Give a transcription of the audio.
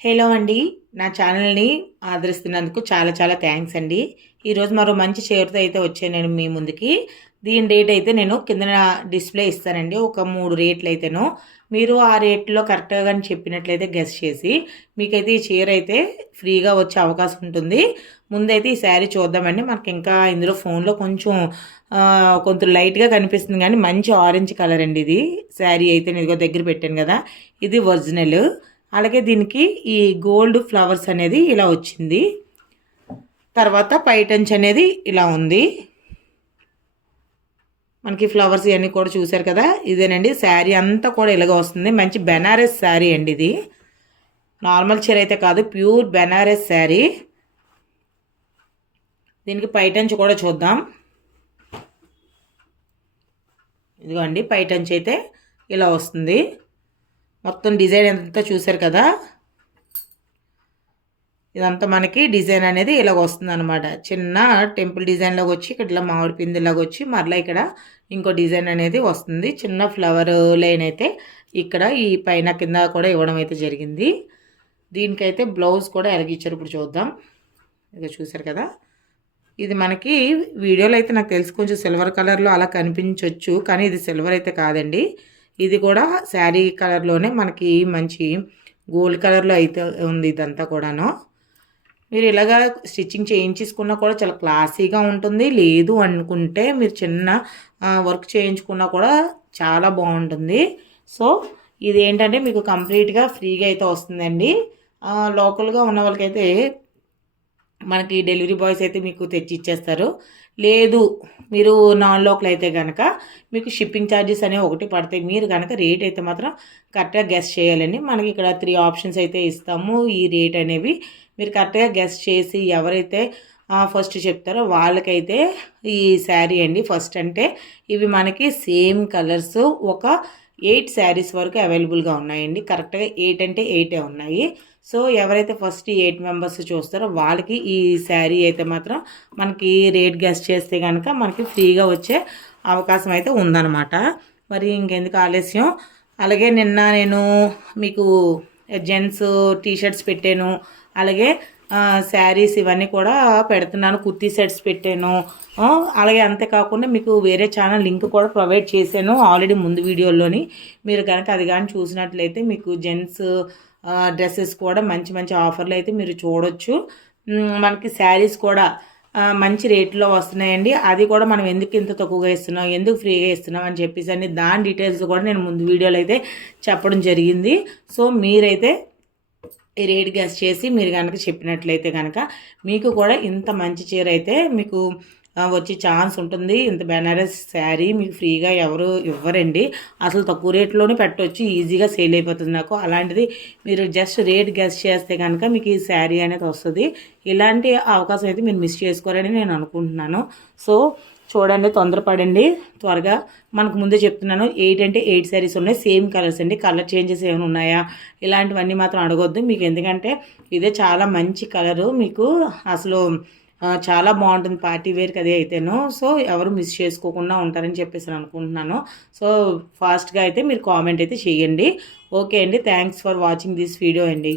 Hello అండి. నా ఛానల్‌ని ఆదరిస్తున్నందుకు చాలా చాలా థ్యాంక్స్ అండి. ఈరోజు మరో మంచి చీరతో అయితే వచ్చాను నేను మీ ముందుకి. దీని రేట్ అయితే నేను కిందన డిస్‌ప్లే ఇస్తానండి. ఒక 3 రేట్లు అయితేను. మీరు ఆ రేట్‌లో కరెక్ట్‌గా గాని చెప్పినట్లయితే గెస్ చేసి మీకైతే ఈ చీర అయితే ఫ్రీగా వచ్చే అవకాశం ఉంటుంది. ముందైతే ఈ శారీ చూద్దామండి. మనకి ఇంకా ఇందులో ఫోన్‌లో కొంచెం లైట్‌గా కనిపిస్తుంది గానీ మంచి ఆరెంజ్ కలర్ అండి ఇది. శారీ అయితే నేను ఇదిగో దగ్గర పెట్టాను కదా! ఇది ఒరిజినల్. అలాగే దీనికి ఈ గోల్డ్ ఫ్లవర్స్ అనేది ఇలా వచ్చింది. తర్వాత పైటంచ్ అనేది ఇలా ఉంది. మనకి ఫ్లవర్స్ ఇవన్నీ కూడా చూసారు కదా, ఇదేనండి శారీ అంతా కూడా ఇలాగ వస్తుంది. మంచి బెనారస్ శారీ అండి ఇది. నార్మల్ చీర అయితే కాదు, ప్యూర్ బెనారస్ శారీ. దీనికి పైటంచ్ కూడా చూద్దాం. ఇదిగోండి పైటంచ్ అయితే ఇలా వస్తుంది. మొత్తం డిజైన్ అంతా చూసారు కదా, ఇదంతా మనకి డిజైన్ అనేది ఇలాగ వస్తుంది అనమాట. చిన్న టెంపుల్ డిజైన్ లాగా వచ్చి ఇక్కడ ఇట్లా మామిడి పిందిలాగా వచ్చి మరలా ఇక్కడ ఇంకో డిజైన్ అనేది వస్తుంది. చిన్న ఫ్లవర్ లైన్ అయితే ఇక్కడ ఈ పైన కింద కూడా ఇవ్వడం అయితే జరిగింది. దీనికైతే బ్లౌజ్ కూడా ఎలాగిచ్చారు ఇప్పుడు చూద్దాం. ఇక చూసారు కదా, ఇది మనకి వీడియోలో అయితే నాకు తెలిసి కొంచెం సిల్వర్ కలర్లో అలా కనిపించవచ్చు, కానీ ఇది సిల్వర్ అయితే కాదండి. ఇది కూడా శారీ కలర్లోనే మనకి మంచి గోల్డ్ కలర్లో అయితే ఉంది ఇదంతా కూడాను. మీరు ఇలాగా స్టిచ్చింగ్ చేయించుకున్నా కూడా చాలా క్లాసీగా ఉంటుంది. లేదు అనుకుంటే మీరు చిన్న వర్క్ చేయించుకున్నా కూడా చాలా బాగుంటుంది. సో ఇది ఏంటంటే మీకు కంప్లీట్గా ఫ్రీగా అయితే వస్తుందండి. లోకల్గా ఉన్న వాళ్ళకైతే మనకి డెలివరీ బాయ్స్ అయితే మీకు తెచ్చి ఇచ్చేస్తారు. లేదు మీరు నాన్ లోకల్ అయితే కనుక మీకు షిప్పింగ్ ఛార్జెస్ అనేవి ఒకటి పడతాయి. మీరు కనుక రేట్ అయితే మాత్రం కరెక్ట్గా గెస్ చేయాలండి. మనకి ఇక్కడ 3 ఆప్షన్స్ అయితే ఇస్తాము. ఈ రేట్ అనేవి మీరు కరెక్ట్గా గెస్ చేసి ఎవరైతే ఫస్ట్ చెప్తారో వాళ్ళకైతే ఈ శారీ అండి. ఫస్ట్ అంటే ఇవి మనకి సేమ్ కలర్స్ ఒక 8 శారీస్ వరకు అవైలబుల్గా ఉన్నాయండి. కరెక్ట్గా 8 అంటే 8 ఉన్నాయి. సో ఎవరైతే ఫస్ట్ 8 మెంబర్స్ చూస్తారో వాళ్ళకి ఈ శారీ అయితే మాత్రం మనకి రేట్ గెస్ చేస్తే కనుక మనకి ఫ్రీగా వచ్చే అవకాశం అయితే ఉందన్నమాట. మరి ఇంకెందుకు ఆలస్యం. అలాగే నిన్న నేను మీకు జెంట్స్ టీషర్ట్స్ పెట్టాను, అలాగే శారీస్ ఇవన్నీ కూడా పెడుతున్నాను, కుర్తీ సెట్స్ పెట్టాను. అలాగే అంతేకాకుండా మీకు వేరే ఛానల్ లింక్ కూడా ప్రొవైడ్ చేశాను ఆల్రెడీ ముందు వీడియోలోని. మీరు కనుక అది కానీ చూసినట్లయితే మీకు జెంట్స్ డ్రెస్సెస్ కూడా మంచి మంచి ఆఫర్లు అయితే మీరు చూడొచ్చు. మనకి శారీస్ కూడా మంచి రేట్లో వస్తున్నాయండి. అది కూడా మనం ఎందుకు ఇంత తక్కువగా ఇస్తున్నాం, ఎందుకు ఫ్రీగా ఇస్తున్నాం అని చెప్పేసి అన్ని దాని డీటెయిల్స్ కూడా నేను ముందు వీడియోలో అయితే చెప్పడం జరిగింది. సో మీరైతే ఈ రేట్ గెస్ చేసి మీరు కనుక చెప్పినట్లయితే కనుక మీకు కూడా ఇంత మంచి చీర అయితే మీకు వచ్చే ఛాన్స్ ఉంటుంది. ఇంత బెనారస్ శారీ మీకు ఫ్రీగా ఎవరు ఇవ్వరండి. అసలు తక్కువ రేట్లోనే పెట్టవచ్చు, ఈజీగా సేల్ అయిపోతుంది నాకు. అలాంటిది మీరు జస్ట్ రేట్ గెస్ చేస్తే కనుక మీకు ఈ శారీ అనేది వస్తుంది. ఇలాంటి అవకాశం అయితే మీరు మిస్ చేసుకోరని నేను అనుకుంటున్నాను. సో చూడండి, తొందరపడండి, త్వరగా. మనకు ముందే చెప్తున్నాను 8 అంటే 8 శారీస్ ఉన్నాయి, సేమ్ కలర్స్ అండి. కలర్ చేంజెస్ ఏమైనా ఉన్నాయా ఇలాంటివన్నీ మాత్రం అడగొద్దు మీకు. ఎందుకంటే ఇదే చాలా మంచి కలరు, మీకు అసలు చాలా బాగుంటుంది పార్టీ వేర్కి అది అయితేను. సో ఎవరు మిస్ చేసుకోకుండా ఉంటారని చెప్పేసి అనుకుంటున్నాను. సో ఫాస్ట్గా అయితే మీరు కామెంట్ అయితే చేయండి. ఓకే అండి, thanks for watching this video అండి.